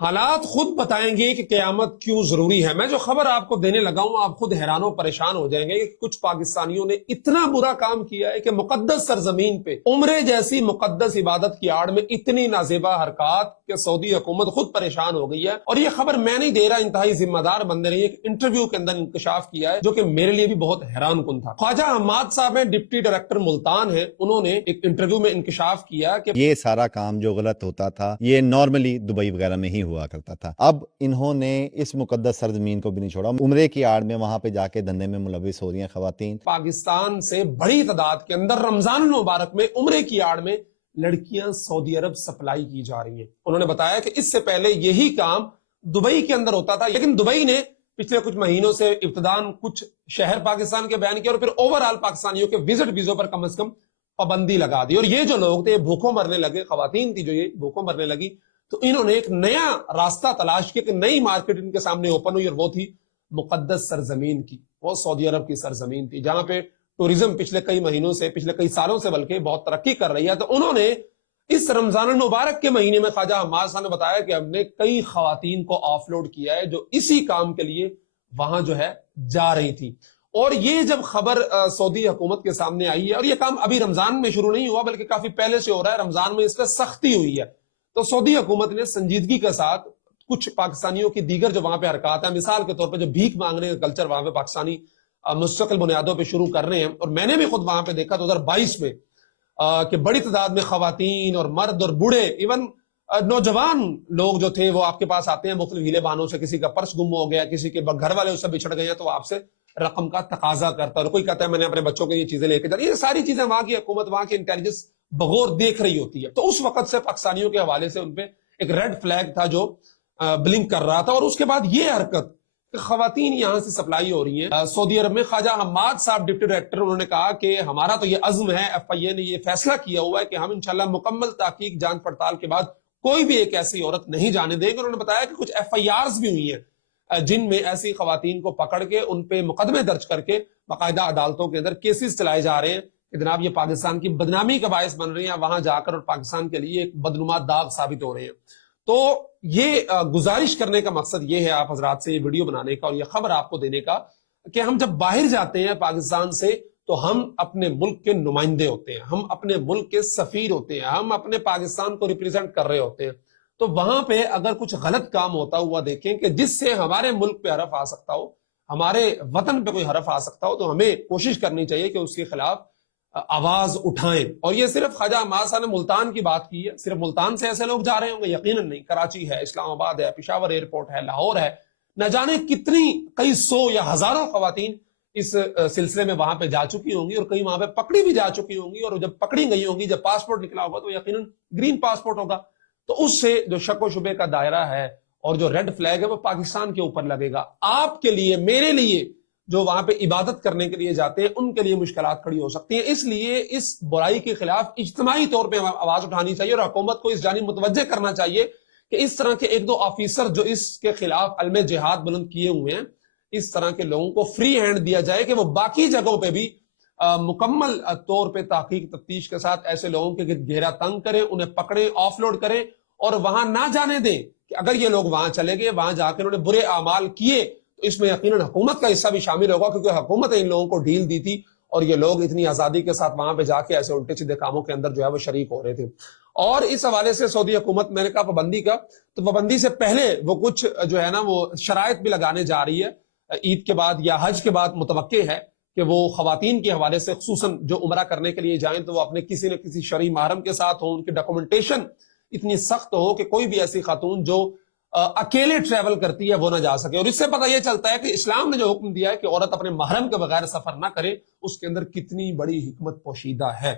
حالات خود بتائیں گے کہ قیامت کیوں ضروری ہے۔ میں جو خبر آپ کو دینے لگا ہوں آپ خود حیران و پریشان ہو جائیں گے کہ کچھ پاکستانیوں نے اتنا برا کام کیا ہے کہ مقدس سرزمین پہ عمرے جیسی مقدس عبادت کی آڑ میں اتنی نازیبا حرکات کہ سعودی حکومت خود پریشان ہو گئی ہے۔ اور یہ خبر میں نہیں دے رہا، انتہائی ذمہ دار بندے نے ایک انٹرویو کے اندر انکشاف کیا ہے جو کہ میرے لیے بھی بہت حیران کن تھا۔ خواجہ حماد صاحب ہیں، ڈپٹی ڈائریکٹر ملتان ہیں، انہوں نے ایک انٹرویو میں انکشاف کیا کہ یہ سارا کام جو غلط ہوتا تھا یہ نارملی دبئی وغیرہ میں ہی ہوا کرتا تھا۔ اب انہوں نے اس مقدس سرزمین کو بھی نہیں چھوڑا، عمرے کی آڑ میں وہاں پہ جا کے دھندے میں ملوث ہو رہی ہیں خواتین۔ پاکستان سے بڑی تعداد کے اندر رمضان المبارک میں عمرے کی آڑ میں لڑکیاں سعودی عرب سپلائی کی جا رہی ہیں۔ انہوں نے بتایا کہ اس سے پہلے یہی کام دبئی کے اندر ہوتا تھا، لیکن دبئی نے پچھلے کچھ مہینوں سے ابتداً کچھ شہر پاکستان کے بیان کیا اور پھر اوورآل پاکستانیوں کے وزٹ ویزوں پر کم از کم پابندی لگا دی، اور یہ جو لوگ تھے بھوکوں مرنے لگے، خواتین تھی جو یہ بھوکوں مرنے لگی، تو انہوں نے ایک نیا راستہ تلاش کیا کہ نئی مارکیٹ ان کے سامنے اوپن ہوئی، اور وہ تھی مقدس سرزمین کی، وہ سعودی عرب کی سرزمین تھی جہاں پہ ٹورزم پچھلے کئی مہینوں سے، پچھلے کئی سالوں سے بلکہ بہت ترقی کر رہی ہے۔ تو انہوں نے اس رمضان المبارک کے مہینے میں خواجہ حماد صاحب نے بتایا کہ ہم نے کئی خواتین کو آف لوڈ کیا ہے جو اسی کام کے لیے وہاں جو ہے جا رہی تھی۔ اور یہ جب خبر سعودی حکومت کے سامنے آئی ہے، اور یہ کام ابھی رمضان میں شروع نہیں ہوا بلکہ کافی پہلے سے ہو رہا ہے، رمضان میں اس پہ سختی ہوئی ہے، تو سعودی حکومت نے سنجیدگی کے ساتھ کچھ پاکستانیوں کی دیگر جو وہاں پہ حرکات ہیں، مثال کے طور پہ جو بھیک مانگنے کا کلچر وہاں پہ پاکستانی مستقل بنیادوں پہ شروع کر رہے ہیں، اور میں نے بھی خود وہاں پہ دیکھا 2022 میں کہ بڑی تعداد میں خواتین اور مرد اور بوڑھے، ایون نوجوان لوگ جو تھے وہ آپ کے پاس آتے ہیں مختلف ہیلے بہانوں سے، کسی کا پرس گم ہو گیا، کسی کے گھر والے اس سے بچھڑ گئے ہیں تو وہ آپ سے رقم کا تقاضا کرتا ہے، اور کوئی کہتا ہے میں نے اپنے بچوں کے یہ چیزیں لے کے جا رہی، یہ ساری چیزیں وہاں کی حکومت، وہاں کی انٹیلیجنس بغور دیکھ رہی ہوتی ہے۔ تو اس وقت سے پاکستانیوں کے حوالے سے ان پہ ایک ریڈ فلیگ تھا جو بلنک کر رہا تھا، اور اس کے بعد یہ حرکت کہ خواتین یہاں سے سپلائی ہو رہی ہیں سعودی عرب میں۔ خواجہ حماد صاحب ڈپٹی ڈائریکٹر، انہوں نے کہا کہ ہمارا تو یہ عزم ہے، ایف آئی اے نے یہ فیصلہ کیا ہوا ہے کہ ہم انشاءاللہ مکمل تحقیق جانچ پڑتال کے بعد کوئی بھی ایک ایسی عورت نہیں جانے دیں گے۔ انہوں نے بتایا کہ کچھ ایف آئی آرز بھی ہوئی ہیں جن میں ایسی خواتین کو پکڑ کے ان پہ مقدمے درج کر کے باقاعدہ عدالتوں کے اندر کیسز چلائے جا رہے ہیں کہ جناب یہ پاکستان کی بدنامی کا باعث بن رہی ہیں، وہاں جا کر اور پاکستان کے لیے ایک بدنما داغ ثابت ہو رہے ہیں۔ تو یہ گزارش کرنے کا مقصد یہ ہے آپ حضرات سے یہ ویڈیو بنانے کا اور یہ خبر آپ کو دینے کا کہ ہم جب باہر جاتے ہیں پاکستان سے تو ہم اپنے ملک کے نمائندے ہوتے ہیں، ہم اپنے ملک کے سفیر ہوتے ہیں، ہم اپنے پاکستان کو ریپرزینٹ کر رہے ہوتے ہیں۔ تو وہاں پہ اگر کچھ غلط کام ہوتا ہوا دیکھیں کہ جس سے ہمارے ملک پہ حرف آ سکتا ہو، ہمارے وطن پہ کوئی حرف آ سکتا ہو، تو ہمیں کوشش کرنی چاہیے کہ اس کے خلاف آواز اٹھائیں۔ اور یہ صرف خواجہ حماد صاحب نے ملتان کی بات کی ہے، صرف ملتان سے ایسے لوگ جا رہے ہوں گے؟ یقیناً نہیں، کراچی ہے، اسلام آباد ہے، پشاور ایئرپورٹ ہے، لاہور ہے، نہ جانے کتنی کئی سو یا ہزاروں خواتین اس سلسلے میں وہاں پہ جا چکی ہوں گی، اور کئی وہاں پہ پکڑی بھی جا چکی ہوں گی، اور جب پکڑی گئی ہوں گی، جب پاسپورٹ نکلا ہوگا تو یقیناً گرین پاسپورٹ ہوگا، تو اس سے جو شک و شبے کا دائرہ ہے اور جو ریڈ فلیگ ہے وہ پاکستان کے اوپر لگے گا۔ آپ کے لیے، میرے لیے، جو وہاں پہ عبادت کرنے کے لیے جاتے ہیں، ان کے لیے مشکلات کھڑی ہو سکتی ہیں۔ اس لیے اس برائی کے خلاف اجتماعی طور پہ آواز اٹھانی چاہیے، اور حکومت کو اس جانب متوجہ کرنا چاہیے کہ اس طرح کے ایک دو آفیسر جو اس کے خلاف علم جہاد بلند کیے ہوئے ہیں، اس طرح کے لوگوں کو فری ہینڈ دیا جائے کہ وہ باقی جگہوں پہ بھی مکمل طور پہ تحقیق تفتیش کے ساتھ ایسے لوگوں کے گھیرا تنگ کریں، انہیں پکڑیں، آف لوڈ کریں، اور وہاں نہ جانے دیں کہ اگر یہ لوگ وہاں چلے گئے، وہاں جا کے انہوں نے برے اعمال کیے تو اس میں یقیناً حکومت کا حصہ بھی شامل ہوگا، کیونکہ حکومت نے ان لوگوں کو ڈھیل دی تھی اور یہ لوگ اتنی آزادی کے ساتھ وہاں پہ جا کے ایسے الٹے سیدھے کاموں کے اندر جو ہے وہ شریک ہو رہے تھے۔ اور اس حوالے سے سعودی حکومت، میں نے کہا پابندی کا، تو پابندی سے پہلے وہ کچھ جو ہے نا وہ شرائط بھی لگانے جا رہی ہے۔ عید کے بعد یا حج کے بعد متوقع ہے کہ وہ خواتین کے حوالے سے خصوصاً جو عمرہ کرنے کے لیے جائیں تو وہ اپنے کسی نہ کسی شرعی محرم کے ساتھ ہوں، ان کی ڈاکومنٹیشن اتنی سخت ہو کہ کوئی بھی ایسی خاتون جو اکیلے ٹریول کرتی ہے وہ نہ جا سکے۔ اور اس سے پتہ یہ چلتا ہے کہ اسلام نے جو حکم دیا ہے کہ عورت اپنے محرم کے بغیر سفر نہ کرے، اس کے اندر کتنی بڑی حکمت پوشیدہ ہے۔